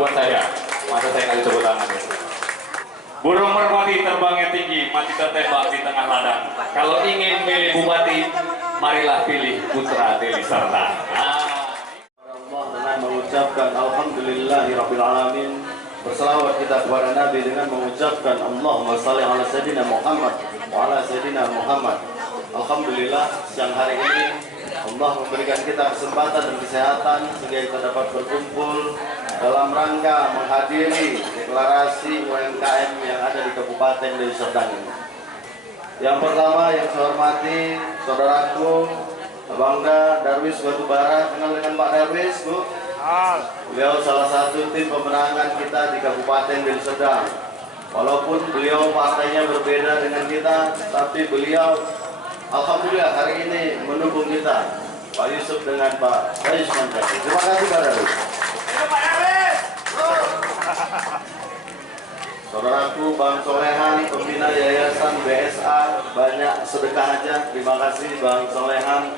buat saya. Masa saya nggak ditepuk tangan. Burung merpati terbangnya tinggi, mati tertembak di tengah ladang. Kalau ingin milih bupati, marilah pilih putra Deli Serdang. Allah dengan mengucapkan Alhamdulillahirabbil alamin. Berselawat kita kepada Nabi dengan mengucapkan Allahumma shalli ala sayyidina Muhammad wa ala sayyidina Muhammad. Alhamdulillah siang hari ini Allah memberikan kita kesempatan dan kesehatan sehingga kita dapat berkumpul dalam rangka menghadiri deklarasi UMKM yang ada di Kabupaten Deli Serdang ini. Yang pertama yang saya hormati saudaraku Bangga Darwis Batubara. Kenal dengan Pak Darwis, Bu? Beliau salah satu tim pemenangan kita di Kabupaten Deli Serdang. Walaupun beliau partainya berbeda dengan kita, tapi beliau alhamdulillah hari ini mendukung kita, Pak Yusuf dengan Pak Bayus Mandaki. Terima kasih Pak Darwis. Saudaraku Bang Solehan, pembina Yayasan BSA, banyak sedekah aja. Terima kasih Bang Solehan,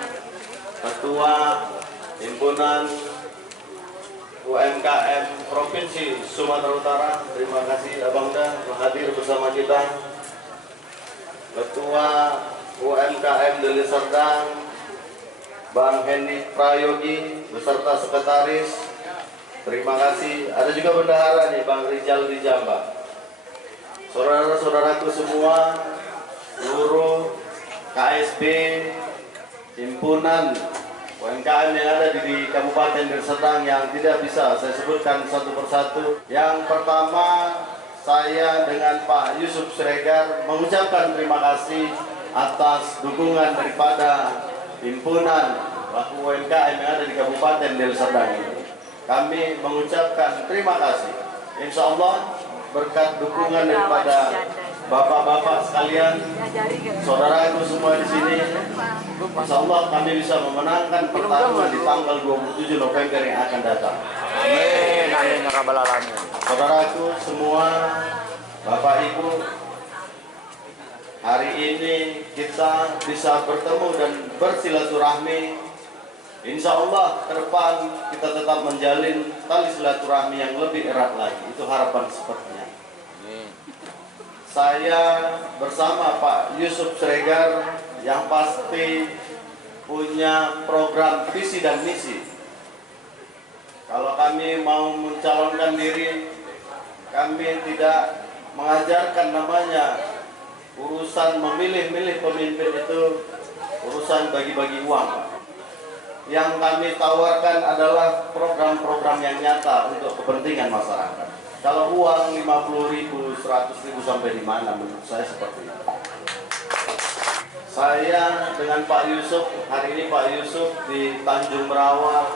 Ketua Himpunan UMKM Provinsi Sumatera Utara. Terima kasih Abang Dan hadir bersama kita. Ketua UMKM Deli Serdang, Bang Hendy Prayogi beserta sekretaris. Terima kasih. Ada juga bendahara nih Bang Rizal di Jamba. Saudara-saudaraku semua, seluruh KSB, himpunan UMKM yang ada di Kabupaten Deli Serdang yang tidak bisa saya sebutkan satu persatu. Yang pertama, saya dengan Pak Yusuf Siregar mengucapkan terima kasih atas dukungan daripada himpunan pelaku UMKM yang ada di Kabupaten Deli Serdang ini. Kami mengucapkan terima kasih. Insya Allah berkat dukungan daripada bapak-bapak sekalian, saudaraku semua di sini, insya Allah kami bisa memenangkan pertarungan di tanggal 27 November yang akan datang. Amin, amin ya rabbal alamin. Saudaraku semua, Bapak Ibu, hari ini kita bisa bertemu dan bersilaturahmi. Insya Allah ke depan kita tetap menjalin tali silaturahmi yang lebih erat lagi. Itu harapan sepertinya. Saya bersama Pak Yusuf Siregar yang pasti punya program visi dan misi. Kalau kami mau mencalonkan diri, kami tidak mengajarkan namanya urusan memilih-milih pemimpin itu urusan bagi-bagi uang. Yang kami tawarkan adalah program-program yang nyata untuk kepentingan masyarakat. Kalau uang 50.000, 100.000 sampai di mana, menurut saya seperti itu. Saya dengan Pak Yusuf, hari ini Pak Yusuf di Tanjung Merawa,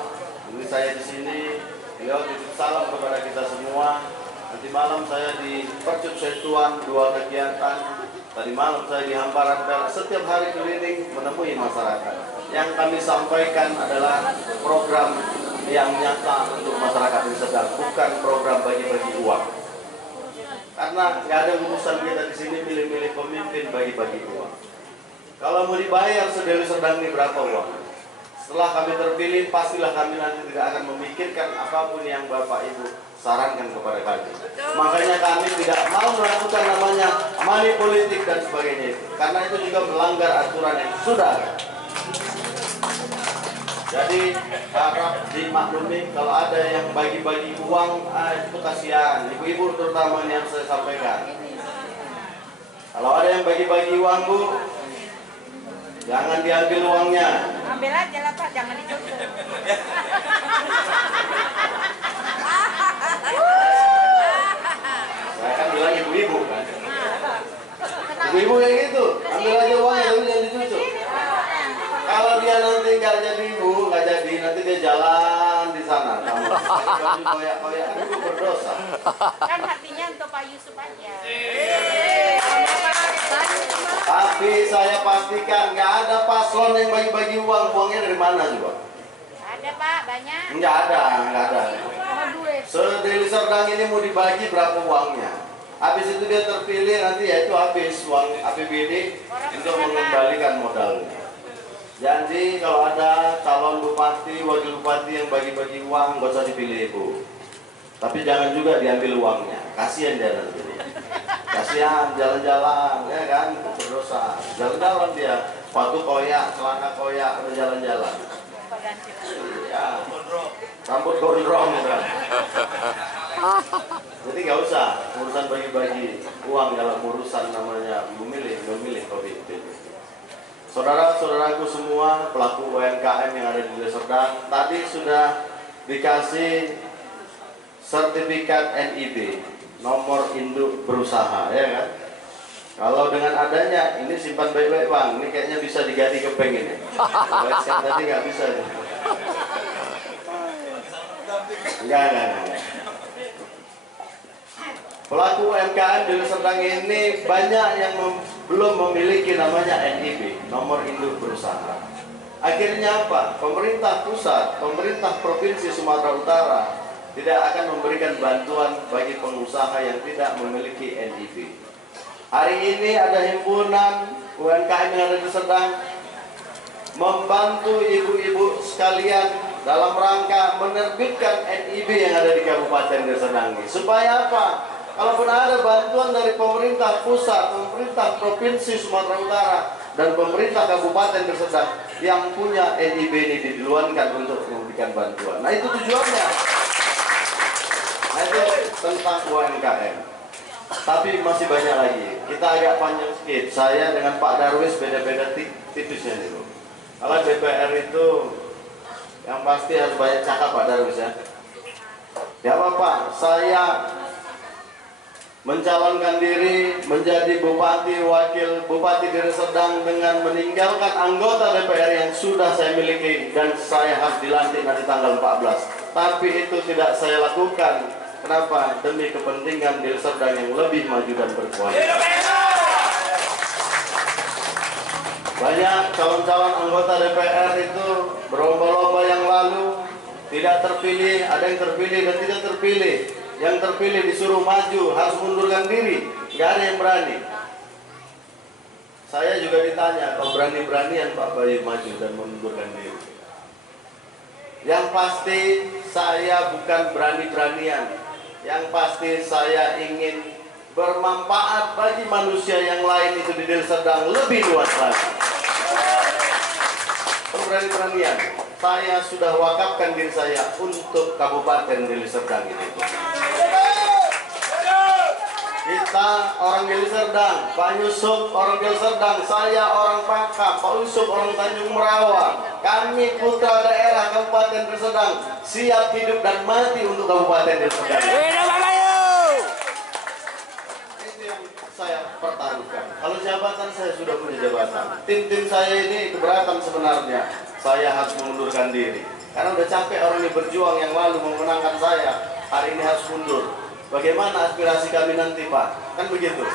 ini saya di sini, beliau titip salam kepada kita semua. Nanti malam saya di Percut Setuan, 2 kegiatan. Tadi malam saya di Hamparan Perak, setiap hari keliling menemui masyarakat. Yang kami sampaikan adalah program yang nyata untuk masyarakat Deli Serdang, bukan program bagi-bagi uang. Karena nggak ada urusan kita di sini milih-milih pemimpin bagi-bagi uang. Kalau mau dibayar se-Deli Serdang ini berapa uang? Setelah kami terpilih, pastilah kami nanti tidak akan memikirkan apapun yang Bapak Ibu sarankan kepada kami. Makanya kami tidak mau melakukan namanya money politik dan sebagainya itu. Karena itu juga melanggar aturan yang sudah ada. Jadi harap dimaklumi kalau ada yang bagi-bagi uang, itu kasihan. Ibu-ibu terutama ini yang saya sampaikan. Kalau ada yang bagi-bagi uang, Bu, jangan diambil uangnya. Ambil aja lah Pak, jangan ditutup. Saya kan bilang ibu-ibu kan. Ibu-ibu kayak gitu, ambil aja uangnya tapi jangan dicucuk. Kalau dia nanti nggak jadi ibu, nggak jadi, nanti dia jalan di sana. Koyak-koyak, itu berdosa. Kan hatinya untuk Pak Yusuf aja. Tapi saya pastikan nggak ada paslon yang bagi-bagi uang. Uangnya dari mana juga? Ada Pak, banyak. Nggak ada. Se-Deli Serdang ini mau dibagi berapa uangnya? Habis itu dia terpilih, nanti ya itu habis uang APBD untuk mengembalikan modalnya. Jadi kalau ada calon bupati, wakil bupati yang bagi-bagi uang, nggak usah dipilih, Bu. Tapi jangan juga diambil uangnya, kasihan dia nanti. Kasihan jalan-jalan, ya kan, berdosa. Jalan-jalan dia, sepatu koyak, celana koyak, udah jalan-jalan. Ya, rambut gondrong gitu. Jadi nggak usah urusan bagi-bagi uang dalam urusan namanya memilih COVID. Saudara-saudaraku semua pelaku UMKM yang ada di Deli Serdang tadi sudah dikasih sertifikat NIB, nomor induk berusaha, ya kan? Kalau dengan adanya ini simpan baik-baik bang, ini kayaknya bisa diganti ke bank ini. Yang tadi nggak bisa. Enggak. Pelaku UMKM di Deli Serdang ini banyak yang belum memiliki namanya NIB, nomor induk berusaha. Akhirnya apa? Pemerintah pusat, pemerintah provinsi Sumatera Utara tidak akan memberikan bantuan bagi pengusaha yang tidak memiliki NIB. Hari ini ada himpunan UMKM yang ada di Serdang membantu ibu-ibu sekalian dalam rangka menerbitkan NIB yang ada di Kabupaten Deli Serdang ini. Supaya apa? Kalaupun ada bantuan dari pemerintah pusat, pemerintah provinsi Sumatera Utara, dan pemerintah Kabupaten Deli Serdang yang punya NIB ini diluankan untuk memberikan bantuan. Nah itu tujuannya. Nah itu tentang UMKM. Tapi masih banyak lagi. Kita agak panjang sedikit. Saya dengan Pak Darwis beda-beda tipisnya dulu. Kalau DPR itu yang pasti harus banyak cakap Pak Darwis ya. Ya Bapak, saya mencalonkan diri menjadi bupati, wakil bupati Deli Serdang dengan meninggalkan anggota DPR yang sudah saya miliki dan saya harus dilantik nanti tanggal 14. Tapi itu tidak saya lakukan. Kenapa? Demi kepentingan Deli Serdang yang lebih maju dan berkualitas. Banyak calon-calon anggota DPR itu berlomba-lomba yang lalu tidak terpilih, ada yang terpilih dan tidak terpilih. Yang terpilih disuruh maju, harus mundurkan diri, nggak ada yang berani. Saya juga ditanya, kalau berani-beranian Pak Bayu maju dan mundurkan diri. Yang pasti saya bukan berani-beranian. Yang pasti saya ingin bermanfaat bagi manusia yang lain itu di Deli Serdang lebih luas lagi. Berani-beranian. Saya sudah wakafkan diri saya untuk Kabupaten Deli Serdang ini. Kita orang Deli Serdang, Pak Yusuf orang Deli Serdang, saya orang Pangkal, Pak Yusuf orang Tanjung Merawa. Kami putra daerah Kabupaten Deli Serdang siap hidup dan mati untuk Kabupaten Deli Serdang. Itu yang saya pertaruhkan. Kalau jabatan saya sudah punya jabatan. Tim-tim saya ini keberatan sebenarnya. Saya harus mengundurkan diri. Karena udah capek orang ini berjuang yang lalu memenangkan saya. Hari ini harus mundur. Bagaimana aspirasi kami nanti Pak? Kan begitu.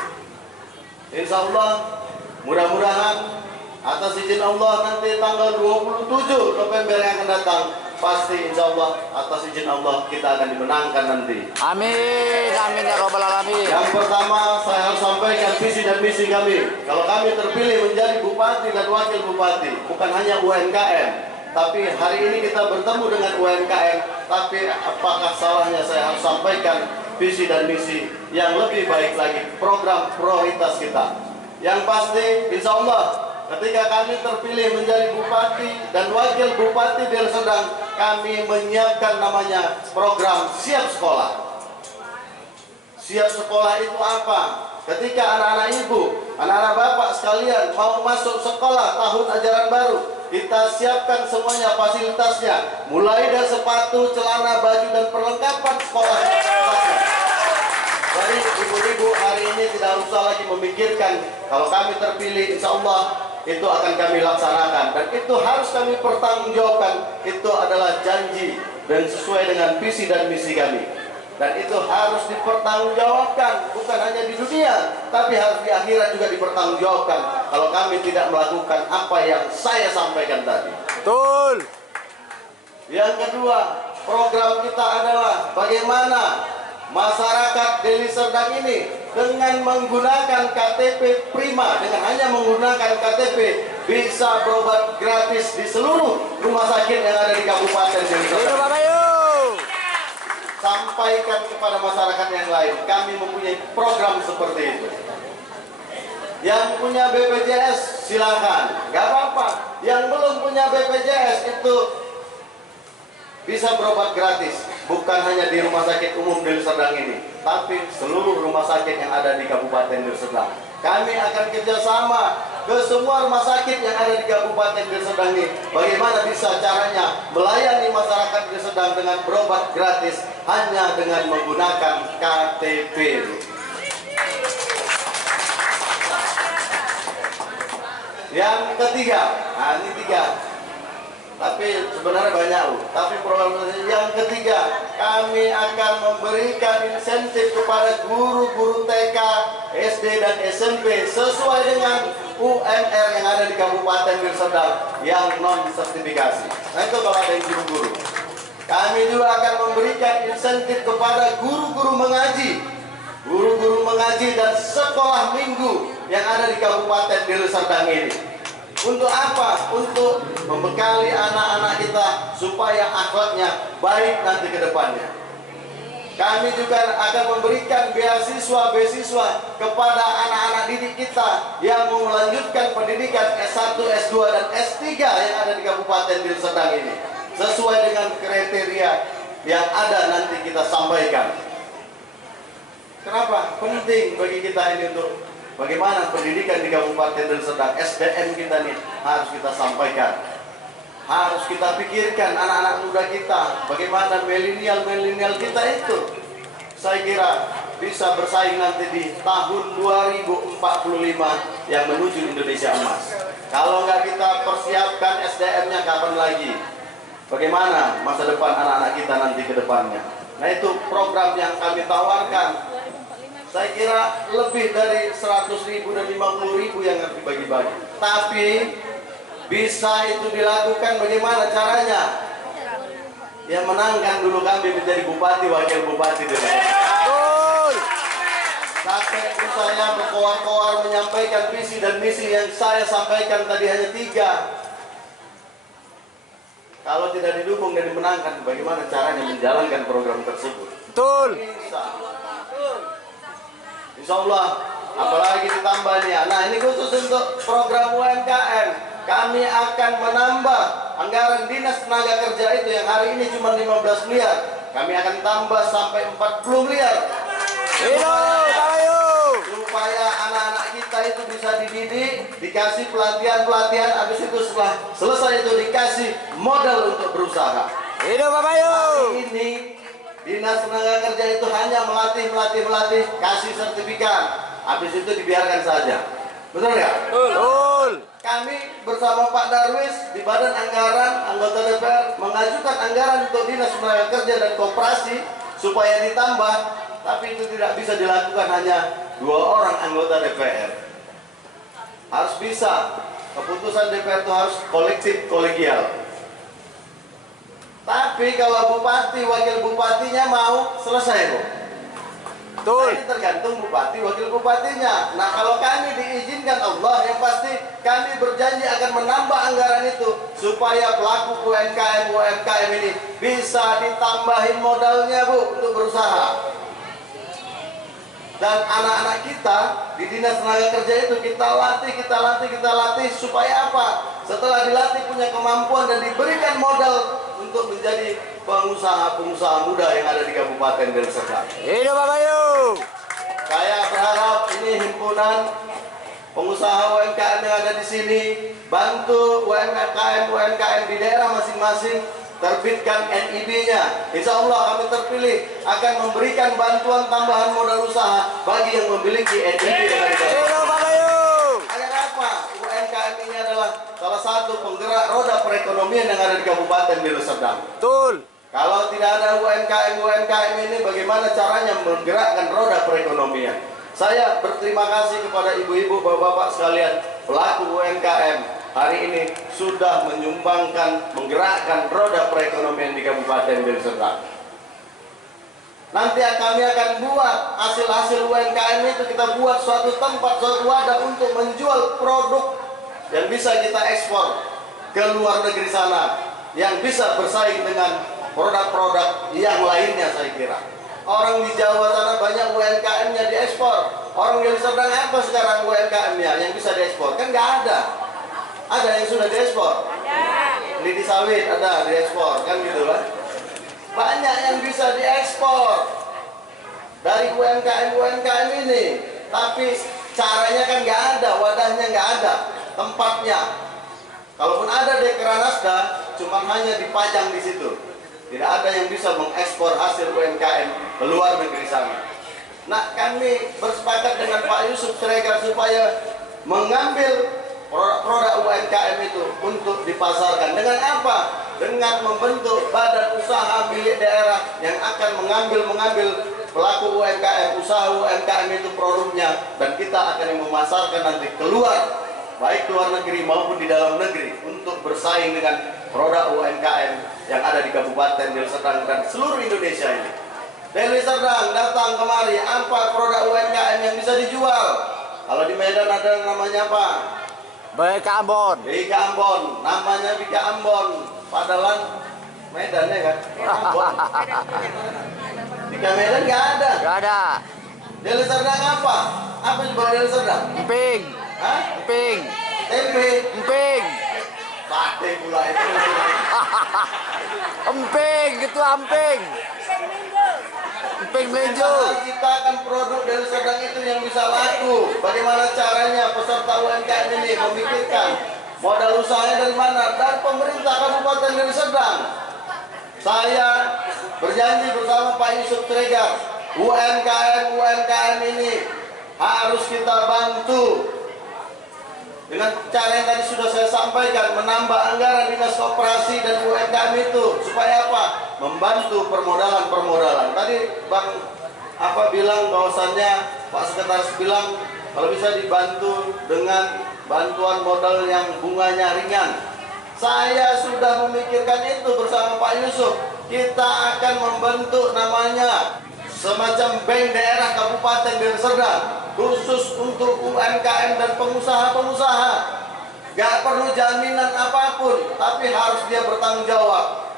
Insya Allah mudah-mudahan atas izin Allah nanti tanggal 27 November yang akan datang pasti insya Allah atas izin Allah kita akan dimenangkan nanti. Amin, amin ya robbal alamin. Yang pertama saya harus sampaikan visi dan misi kami. Kalau kami terpilih menjadi bupati dan wakil bupati, bukan hanya UMKM, tapi hari ini kita bertemu dengan UMKM, tapi apakah salahnya saya harus sampaikan visi dan misi yang lebih baik lagi, program prioritas kita. Yang pasti insya Allah ketika kami terpilih menjadi bupati dan wakil bupati Deli Serdang, kami menyiapkan namanya program siap sekolah. Siap sekolah itu apa? Ketika anak-anak ibu, anak-anak bapak sekalian mau masuk sekolah tahun ajaran baru, kita siapkan semuanya fasilitasnya, mulai dari sepatu, celana, baju, dan perlengkapan sekolah. Jadi ibu-ibu hari ini tidak usah lagi memikirkan kalau kami terpilih, insya Allah itu akan kami laksanakan dan itu harus kami pertanggungjawabkan. Itu adalah janji dan sesuai dengan visi dan misi kami. Dan itu harus dipertanggungjawabkan, bukan hanya di dunia, tapi harus di akhirat juga dipertanggungjawabkan kalau kami tidak melakukan apa yang saya sampaikan tadi. Betul. Yang kedua, program kita adalah bagaimana masyarakat Deli Serdang ini dengan menggunakan KTP Prima, dengan hanya menggunakan KTP bisa berobat gratis di seluruh rumah sakit yang ada di Kabupaten Deli Serdang. sampaikan kepada masyarakat yang lain. Kami mempunyai program seperti itu. Yang punya BPJS silakan, nggak apa-apa. Yang belum punya BPJS itu bisa berobat gratis, bukan hanya di Rumah Sakit Umum Deli Serdang ini, tapi seluruh rumah sakit yang ada di Kabupaten Deli Serdang. Kami akan kerjasama ke semua rumah sakit yang ada di Kabupaten Deli Serdang ini. Bagaimana bisa caranya melayani masyarakat Deli Serdang dengan berobat gratis hanya dengan menggunakan KTP. Yang ketiga, nah ini tiga, tapi sebenarnya banyak loh. Tapi program yang ketiga, kami akan memberikan insentif kepada guru-guru TK, SD dan SMP sesuai dengan UMR yang ada di Kabupaten Deli Serdang yang non sertifikasi. Nah itu kalau ada yang guru-guru. Kami juga akan memberikan insentif kepada guru-guru mengaji dan sekolah minggu yang ada di Kabupaten Deli Serdang ini. Untuk apa? Untuk membekali anak-anak kita supaya akhlaknya baik nanti ke depannya. Kami juga akan memberikan beasiswa kepada anak-anak didik kita yang mau melanjutkan pendidikan S1, S2 dan S3 yang ada di Kabupaten Deli Serdang ini. Sesuai dengan kriteria yang ada nanti kita sampaikan. Kenapa? Penting bagi kita ini untuk bagaimana pendidikan di Kabupaten Deli Serdang, SDM kita nih harus kita sampaikan. Harus kita pikirkan anak-anak muda kita, bagaimana milenial kita itu. Saya kira bisa bersaing nanti di tahun 2045 yang menuju Indonesia Emas. Kalau nggak kita persiapkan SDM-nya kapan lagi? Bagaimana masa depan anak-anak kita nanti ke depannya? Nah itu program yang kami tawarkan. Saya kira lebih dari 100.000 dan 50.000 yang harus dibagi-bagi. Tapi bisa itu dilakukan bagaimana caranya? Yang menangkan dulu kami menjadi bupati, wakil bupati dulu. Sampai saya berkoar-koar menyampaikan visi dan misi yang saya sampaikan tadi hanya 3. Kalau tidak didukung dan dimenangkan, bagaimana caranya menjalankan program tersebut? Betul. Bisa. Insya Allah, apalagi ditambah nih. Nah ini khusus untuk program UMKM. Kami akan menambah anggaran Dinas Tenaga Kerja itu yang hari ini cuma 15 miliar. Kami akan tambah sampai 40 miliar. Supaya anak-anak kita itu bisa dididik, dikasih pelatihan, habis itu setelah selesai itu dikasih modal untuk berusaha. Hari ini Dinas Tenaga Kerja itu hanya melatih, kasih sertifikat, habis itu dibiarkan saja. Betul nggak? Betul. Kami bersama Pak Darwis di Badan Anggaran, anggota DPR, mengajukan anggaran untuk Dinas Tenaga Kerja dan Koperasi supaya ditambah, tapi itu tidak bisa dilakukan hanya 2 orang anggota DPR. Harus bisa, keputusan DPR itu harus kolektif, kolegial. Tapi kalau bupati, wakil bupatinya mau, selesai Bu. Betul. Ini tergantung bupati, wakil bupatinya. Nah kalau kami diizinkan Allah, yang pasti kami berjanji akan menambah anggaran itu supaya pelaku UMKM ini bisa ditambahin modalnya Bu untuk berusaha. Dan anak-anak kita di Dinas Tenaga Kerja itu kita latih supaya apa? Setelah dilatih punya kemampuan dan diberikan modal untuk menjadi pengusaha-pengusaha muda yang ada di Kabupaten Deli Serdang. Hidup Bapak Yu. Saya berharap ini himpunan pengusaha UMKM yang ada di sini bantu UMKM di daerah masing-masing terbitkan NIB-nya. Insya Allah kami terpilih akan memberikan bantuan tambahan modal usaha bagi yang memiliki NIB yang ada di Hidup Bapak Yu. Agar apa? UMKM ini adalah salah satu penggerak roda perekonomian yang ada di Kabupaten Deli Serdang. Betul. Kalau tidak ada UMKM ini, bagaimana caranya menggerakkan roda perekonomian? Saya berterima kasih kepada ibu-ibu, bapak-bapak sekalian, pelaku UMKM. Hari ini sudah menyumbangkan, menggerakkan roda perekonomian di Kabupaten Deli Serdang. Nanti kami akan buat hasil-hasil UMKM itu, kita buat suatu tempat, suatu wadah untuk menjual produk yang bisa kita ekspor ke luar negeri sana, yang bisa bersaing dengan produk-produk yang lainnya saya kira. Orang di Jawa sana banyak UMKM-nya diekspor. Orang yang sedang apa sekarang UMKM-nya yang bisa diekspor? Kan nggak ada. Ada yang sudah diekspor. Lidi sawit ada diekspor, kan gitu kan? Banyak yang bisa diekspor dari UMKM ini. Tapi caranya kan nggak ada, wadahnya nggak ada, tempatnya. Kalaupun ada Dekranasda, cuma hanya dipajang di situ. Tidak ada yang bisa mengekspor hasil UMKM ke luar negeri sana. Nah, kami bersepakat dengan Pak Yusuf Sregar supaya mengambil produk UMKM itu untuk dipasarkan. Dengan apa? Dengan membentuk badan usaha milik daerah yang akan mengambil pelaku UMKM, usaha UMKM itu produknya, dan kita akan memasarkan nanti keluar, baik luar negeri maupun di dalam negeri, untuk bersaing dengan produk UMKM yang ada di Kabupaten Deli Serdang dan seluruh Indonesia ini. Deli Serdang datang kemari, apa produk UMKM yang bisa dijual? Kalau di Medan ada namanya apa? Bika Ambon. Bika Ambon, namanya Bika Ambon. Padahal Medan ya kan? Ambon. Bika Medan nggak ada. Gak ada. Deli Serdang apa? Apa juga Deli Serdang? Emping. Hah? Emping. Tempe. Emping. Sate pula itu. Emping gitu, amping. Emping melinjo. Kita akan produk Deli Serdang itu yang bisa laku. Bagaimana caranya peserta UMKM ini memikirkan modal usahanya dari mana? Dari pemerintah Kabupaten Deli Serdang. Saya berjanji bersama Pak Yusuf Sregar, UMKM ini harus kita bantu dengan cara yang tadi sudah saya sampaikan, menambah anggaran dinas koperasi dan UMKM itu supaya apa? Membantu permodalan. Tadi Bang bilang bahwasannya Pak Sekretaris bilang kalau bisa dibantu dengan bantuan modal yang bunganya ringan. Saya sudah memikirkan itu bersama Pak Yusuf. Kita akan membentuk namanya semacam bank daerah Kabupaten Deli Serdang khusus untuk UMKM dan pengusaha-pengusaha. Gak perlu jaminan apapun, tapi harus dia bertanggung jawab.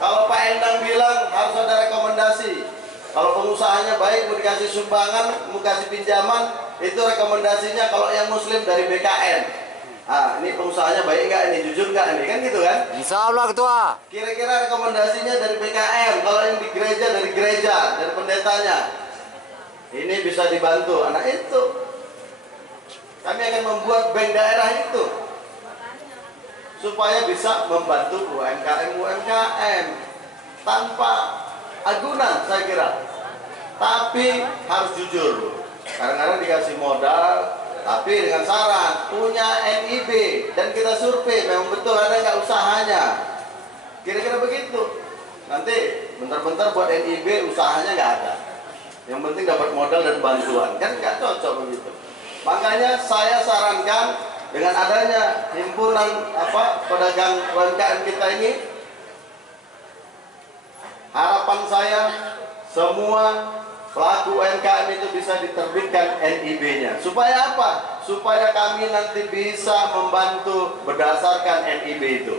Kalau Pak Endang bilang harus ada rekomendasi. Kalau pengusahanya baik, mau dikasih sumbangan, mau kasih pinjaman, itu rekomendasinya kalau yang muslim dari BKN. Ah, ini pengusahanya baik nggak, ini jujur nggak, ini kan gitu kan? Insya Allah ketua. Kira-kira rekomendasinya dari BKM, kalau yang di gereja dari gereja, dari pendetanya. Ini bisa dibantu, anak itu. Kami akan membuat bank daerah itu supaya bisa membantu UMKM tanpa agunan, saya kira. Tapi harus jujur. Kadang-kadang dikasih modal, tapi dengan syarat punya NIB dan kita survei memang betul ada nggak usahanya. Kira-kira begitu. Nanti bentar-bentar buat NIB usahanya nggak ada. Yang penting dapat modal dan bantuan, kan nggak cocok begitu. Makanya saya sarankan dengan adanya himpunan pedagang UMKM kita ini, harapan saya semua pelaku UMKM itu bisa diterbitkan NIB-nya. Supaya apa? Supaya kami nanti bisa membantu berdasarkan NIB itu.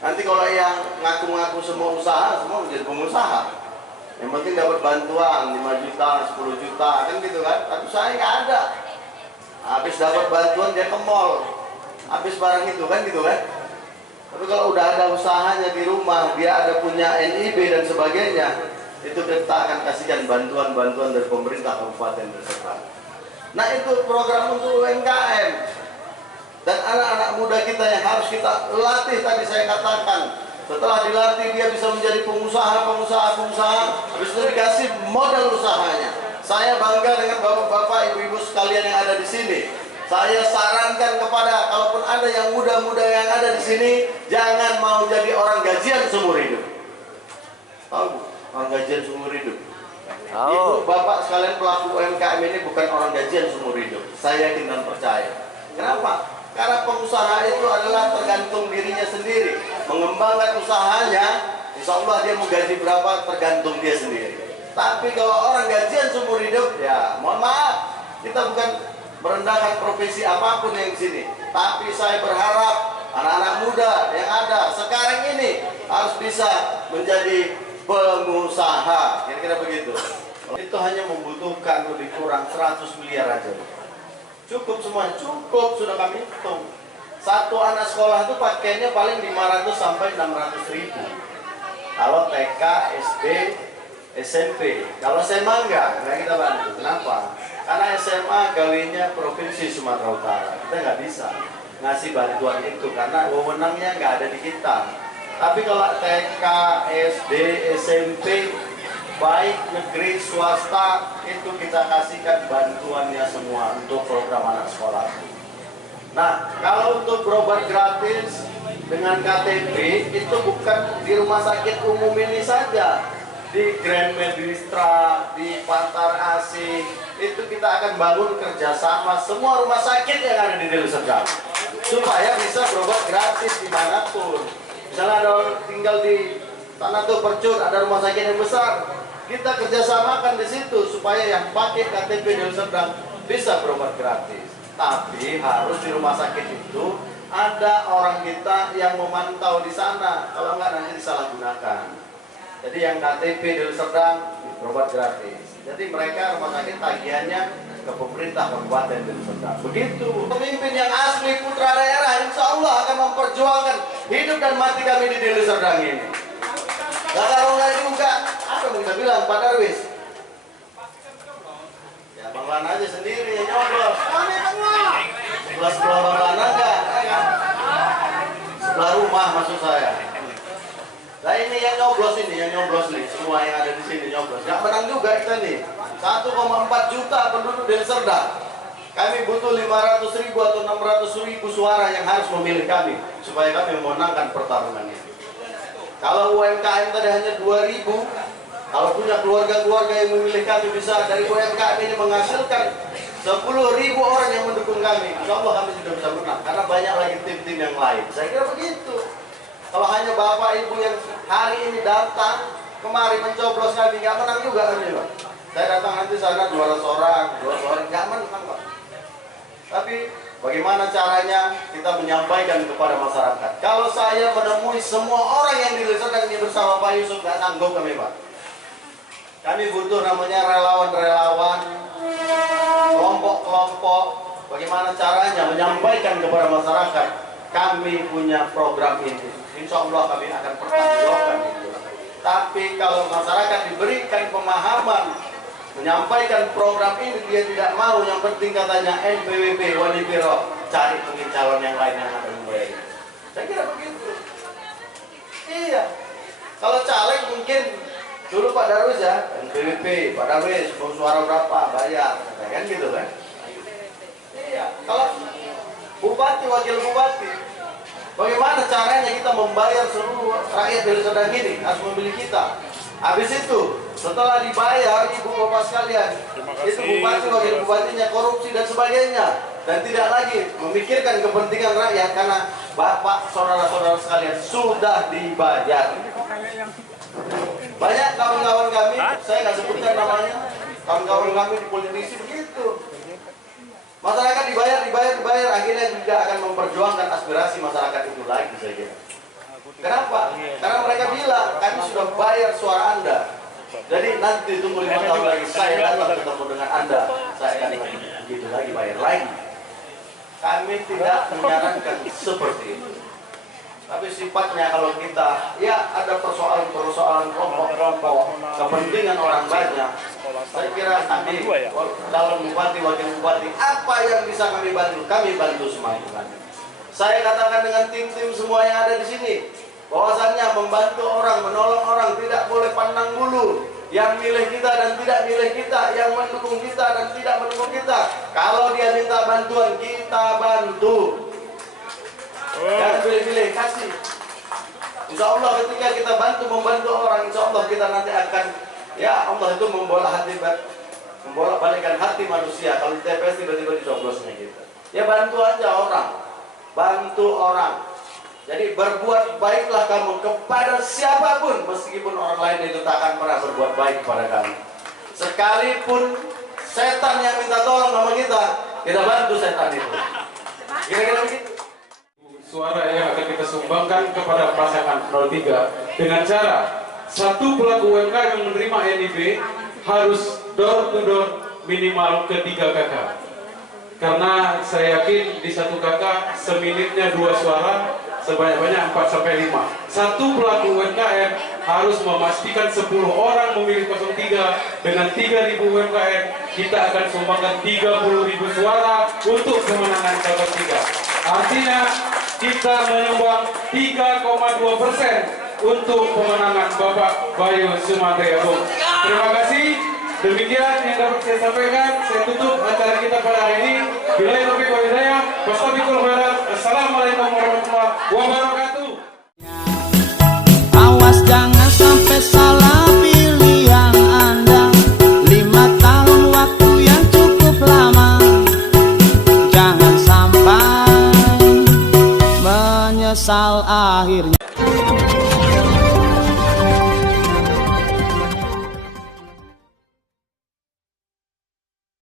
Nanti kalau yang ngaku-ngaku semua usaha, semua menjadi pengusaha. Yang penting dapat bantuan 5 juta, 10 juta, kan gitu kan. Tapi saya nggak ada. Habis dapat bantuan dia ke mall. Habis barang itu kan gitu kan. Tapi kalau udah ada usahanya di rumah, dia ada punya NIB dan sebagainya, itu kita akan kasihkan bantuan-bantuan dari pemerintah Kabupaten Deli Serdang. Nah, itu program untuk UMKM dan anak-anak muda kita yang harus kita latih. Tadi saya katakan, setelah dilatih dia bisa menjadi pengusaha, habis itu dikasih modal usahanya. Saya bangga dengan bapak-bapak, ibu-ibu sekalian yang ada di sini. Saya sarankan kepada, kalaupun ada yang muda-muda yang ada di sini, jangan mau jadi orang gajian seumur hidup. Tahu Bu? Orang gajian seumur hidup. Ibu, bapak sekalian pelaku UMKM ini bukan orang gajian seumur hidup. Saya yakin dan percaya. Kenapa? Karena pengusaha itu adalah tergantung dirinya sendiri. Mengembangkan usahanya, insya Allah dia mau gaji berapa tergantung dia sendiri. Tapi kalau orang gajian seumur hidup, ya mohon maaf, kita bukan merendahkan profesi apapun yang di sini. Tapi saya berharap Anak-anak muda yang ada sekarang ini harus bisa menjadi pengusaha, kira-kira begitu. Itu hanya membutuhkan lebih kurang 100 miliar aja. Cukup semua, cukup, sudah kami hitung. Satu anak sekolah itu pakainya paling 500 sampai 600 ribu. Kalau TK, SD, SMP. Kalau SMA enggak kita bantu. Kenapa? Karena SMA gawinya Provinsi Sumatera Utara. Kita nggak bisa ngasih bantuan itu karena wewenangnya nggak ada di kita. Tapi kalau TK, SD, SMP, baik negeri swasta, itu kita kasihkan bantuannya semua untuk program anak sekolah. Nah, kalau untuk berobat gratis dengan KTP itu bukan di rumah sakit umum ini saja, di Grand Medistra, di Pantar Asih, itu kita akan bangun kerjasama semua rumah sakit yang ada di Deli Serdang supaya bisa berobat gratis dimanapun. Misalnya ada orang tinggal di Tanah Tuh Percut, ada rumah sakit yang besar, kita kerjasamakan di situ supaya yang pakai KTP Deli Serdang bisa berobat gratis. Tapi harus di rumah sakit itu ada orang kita yang memantau di sana, kalau enggak nanti disalahgunakan. Jadi yang KTP Deli Serdang berobat gratis. Jadi mereka rumah sakit tagihannya ke pemerintah kabupaten Deli Serdang. Begitu. Pemimpin yang asli putra daerah, insya Allah akan memperjuangkan hidup dan mati kami di Deli Serdang ini. Gak kalau nggak juga, apa yang kita bilang Pak Darwis? Ya Bang Lana aja sendiri yang nyoblos. Sebelah Bang Lana enggak? Sebelah rumah maksud saya. Nah ini yang nyoblos nih, semua yang ada di sini nyoblos. Gak menang juga kita nih. 1,4 juta penduduk Deli Serdang. Kami butuh 500 ribu atau 600 ribu suara yang harus memilih kami supaya kami memenangkan pertarungan ini. Kalau UMKM tadi hanya 2.000, kalau punya keluarga-keluarga yang memilih kami bisa dari UMKM ini menghasilkan 10.000 orang yang mendukung kami. Insya Allah kami sudah bisa menang karena banyak lagi tim-tim yang lain. Saya kira begitu. Kalau hanya bapak ibu yang hari ini datang kemari mencoblos kami nggak menang juga kami Pak. Saya datang nanti sana 200 orang nggak menang Pak. Tapi bagaimana caranya kita menyampaikan kepada masyarakat? Kalau saya menemui semua orang yang di Deli Serdang ini bersama Pak Yusuf, nggak sanggup kami Pak. Kami butuh namanya relawan-relawan, kelompok-kelompok. Bagaimana caranya menyampaikan kepada masyarakat? Kami punya program ini. Insya Allah kami akan pertanggungjawabkan itu. Tapi kalau masyarakat diberikan pemahaman menyampaikan program ini dia tidak mau, yang penting katanya NPWP, Wali Biro, cari mungkin calon yang lain yang akan membayar. Saya kira begitu. Iya. Kalau caleg mungkin dulu Pak Darwis ya, NPWP, Pak Darwis, suara berapa, bayar, kan gitu kan? Iya. Kalau bupati, wakil bupati, bagaimana caranya kita membayar seluruh rakyat Deli Serdang ini harus memilih kita. Habis itu setelah dibayar ibu bapak sekalian, itu bupati, wakil bupatinya korupsi dan sebagainya, dan tidak lagi memikirkan kepentingan rakyat karena bapak, saudara-saudara sekalian sudah dibayar. Banyak kawan-kawan kami, saya nggak sebutkan namanya, kawan-kawan kami di politisi begitu. Masyarakat dibayar, akhirnya tidak akan memperjuangkan aspirasi masyarakat itu lagi, saya kira. Kenapa? Karena mereka bilang, kami sudah bayar suara Anda. Jadi nanti tunggu 5 tahun lagi, saya datang ketemu dengan Anda, saya akan begitu lagi, bayar lagi. Kami tidak menyarankan seperti itu. Tapi sifatnya kalau kita, ya ada persoalan-persoalan kelompok-kelompok, kepentingan orang banyak. Saya kira kami, calon bupati, wakil bupati, apa yang bisa kami bantu semampu kami. Saya katakan dengan tim-tim semua yang ada di sini, bahwasannya membantu orang, menolong orang, tidak boleh pandang bulu. Yang milih kita dan tidak milih kita, yang mendukung kita dan tidak mendukung kita. Kalau dia minta bantuan, kita bantu. Jangan pilih-pilih, kasih. Insya Allah ketika kita membantu orang, insya Allah kita nanti akan, ya Allah itu membolak balikkan hati manusia. Kalau di TPS tiba-tiba dicoblosnya gitu. Ya bantu aja orang, bantu orang. Jadi berbuat baiklah kamu kepada siapapun, meskipun orang lain itu tak akan pernah berbuat baik kepada kamu. Sekalipun setan yang minta tolong sama kita bantu setan itu. Kira-kira begitu. suara yang akan kita sumbangkan kepada pasangan 03 dengan cara satu pelaku UMKM yang menerima NIB harus door to door minimal ke 3 kakak. Karena saya yakin di satu kakak seminitnya 2 suara, sebanyak-banyak 4 sampai 5. Satu pelaku UMKM harus memastikan 10 orang memilih 03 dengan 3.000 UMKM. Kita akan sumbangkan 30.000 suara untuk kemenangan 03. Artinya kita menyumbang 3,2% untuk pemenangan Bapak Bayu Sumantri Agung. Terima kasih. Demikian yang dapat saya sampaikan. Saya tutup acara kita pada hari ini. Billahi taufiq wal hidayah. Wassalamualaikum warahmatullahi wabarakatuh. Awas jangan sampai salah pilihan Anda. 5 tahun waktu yang cukup lama. Jangan sampai menyesal akhirnya.